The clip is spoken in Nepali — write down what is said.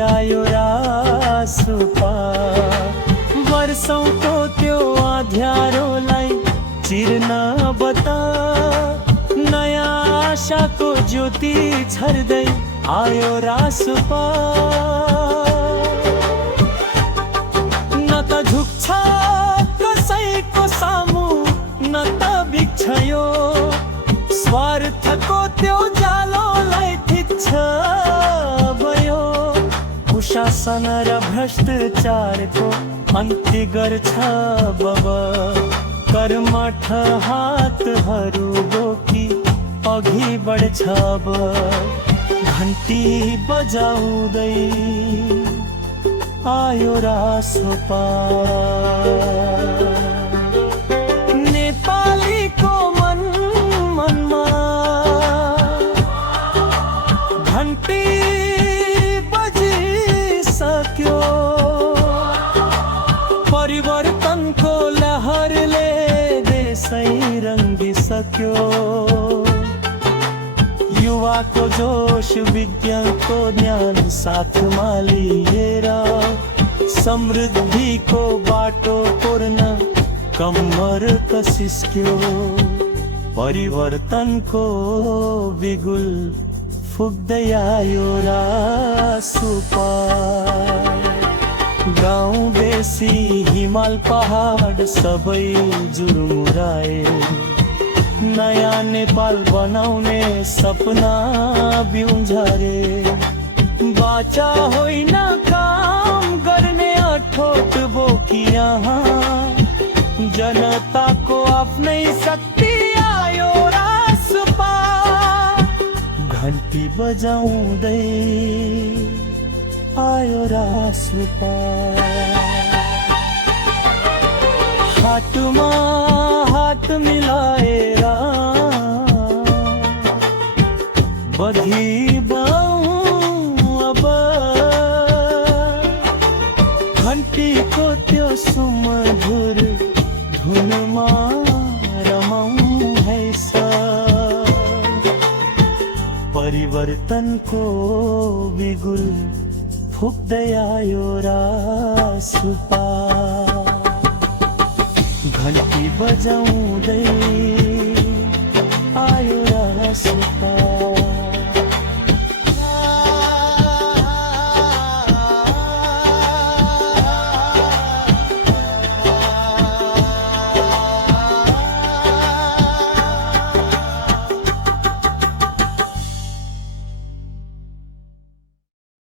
आयो रासुपा। वर्षौंको त्यो अँध्यारोलाई चिर्न बता, नयाँ आशाको ज्योति छर्दै आयो रासुपा। न त झुक्छ कसैको सामु, न त बिग्छ यो स्वार्थको त्यो जालोलाई थिच्छ भयो। कुशासन र भ्रष्टाचारको अन्त्य गर्छ बब, कर्मठ हातहरू बोकी अघि बढ्छ अब। घन्टी बजाउँदै आयो रासोपा। नेपालीको मन मनमा घन्टी बजिसक्यो, परिवर्तनको लहरले देशै रङ्गिसक्यो। युवाको जोश विज्ञानको ज्ञान साथमा लिएर समृद्धिको बाटो कोर्न कम्मर कसिस्क्यो। परिवर्तनको बिगुल फुक्दै आयो रासुपा। गाउँ बेसी हिमाल पहाड सबै जुरुमुराए, नयाँ नेपाल बनाउने सपना बिउझारे। बाचा होइन काम गर्ने अठोट बोकी यहाँ, जनताको आफ्नै शक्ति आयो रासुपा। घन्टी बजाउँदै आयो रासुपा। हातमा हात मिलाएर बधिबौँ अब। घन्टीको त्यो सुमधुर धुनमा रमाउँ है सब। परिवर्तनको बिगुल फुक्दै आयो रासुपा। घन्टी बजाउँदै आयो रासुपा।